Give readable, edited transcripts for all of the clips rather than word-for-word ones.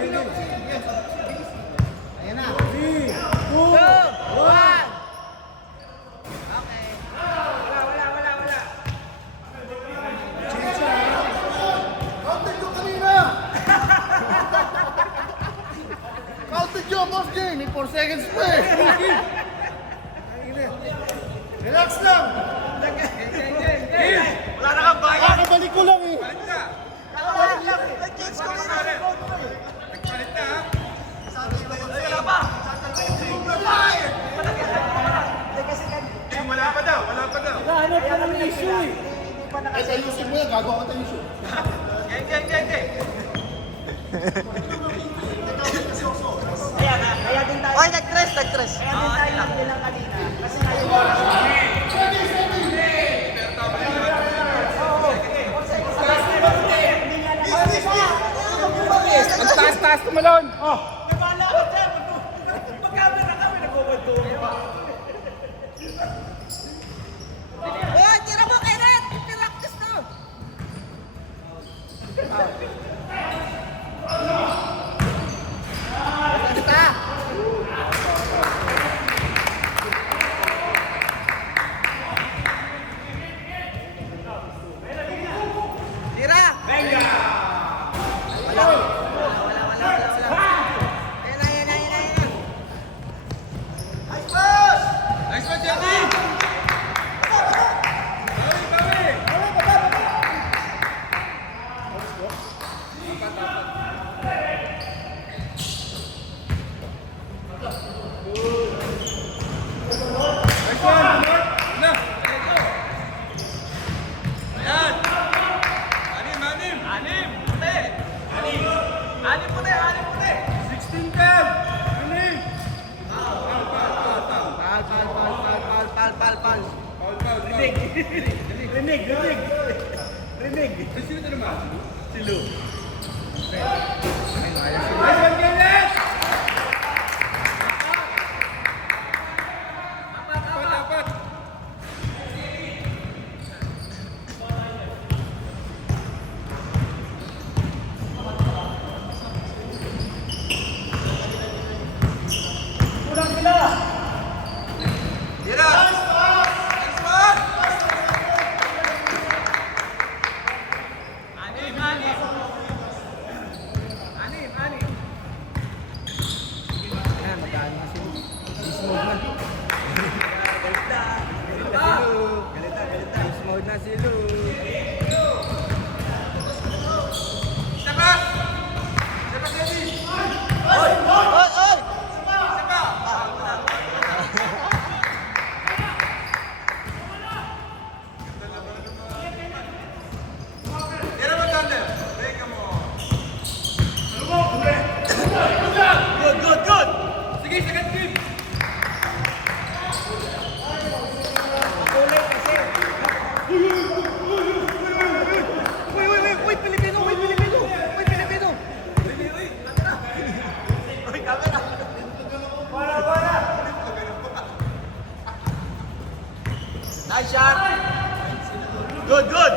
Ayan na. 3, 2, 1. Okay. Wala. Counted ko kanina! Counted yun, boss game! May 4 seconds pa eh! Relax lang! Wala na kang bayan. Kakabalik ko lang eh! Nakabalik lang. Nag-change ko na yung phone ko eh. Nagpalit na ha? Ay, wala pa. Wala pa daw, wala pa daw. Hanap ka ng issue eh! Eh, ayusin mo yan, gagawa ka ng issue. Geng. Kaya din tayo. Oy, nag-tres. Kaya din tayo nagbilang kanina. Kasi tayo Ang taas-taas tumalon. nabala ka dyan. Mag-camera kami, nagkukwento. Oy, tira mo kay Red. Practice to. Basta. Tira. Venga. Wala. Ayan na. Nice one, Jackie! Bawi! Nice one, Mark! Una! Ayan! Anim! Anim puti. 16 cam! Anim! Pal. Foul. Rinig. Sino ito naman? Si Lou. Nice one, Kenneth! Apat. Kulang sila. Tira! Nice one! Anim. Ayan, magkano na si Dismode na. Dismode na si Lu. Isa pa, Kevin! Oy! Isa pa! Tira mo, Thunder! Break mo! Good. Sige, second team! Kulay kasi. Uy, Pilipino! Uy, camera. Para. Nice shot. Good.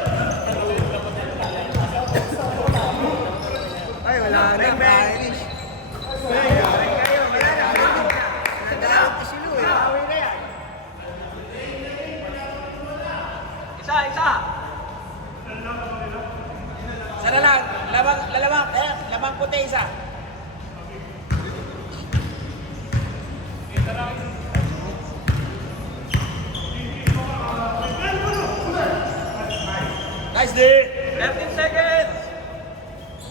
Ay, wala na. Bang. Finish. Wala na. Nagalit na si Lu eh. Bawi na yan. Isa. Sana lang. Lamang puti isa. Nice day. 13 seconds.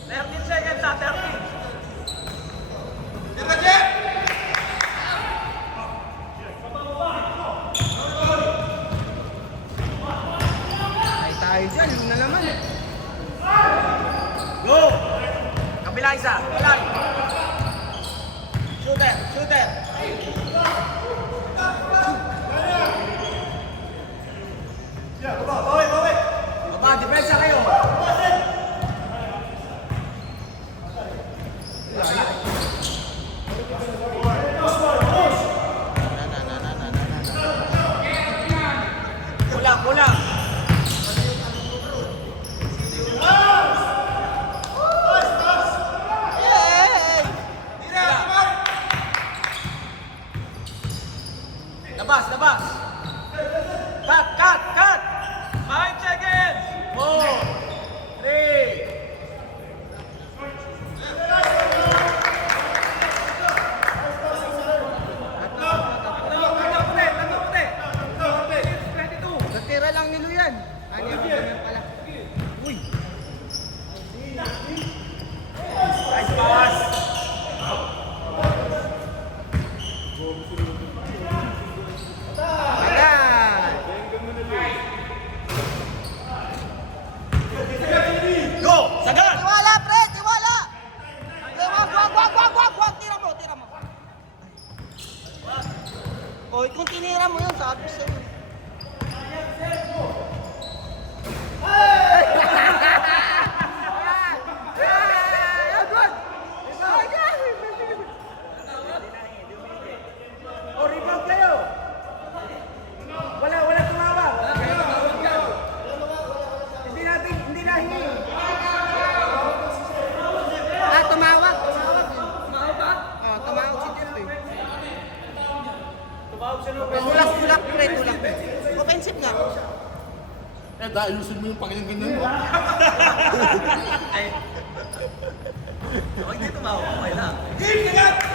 13 seconds sa 13. Tira, Jeff! Ay, tayo dyan. Yun na naman eh. Go! Kabila isa. Kabilang. Shooter. Baba, depensa kayo. Kulang. Tulak, pre, tulak. Offensive nga. Eh, ayusin mo yung pakinggan mo. Ay. Huwag dito mawag. Okay lang. Game, sikat!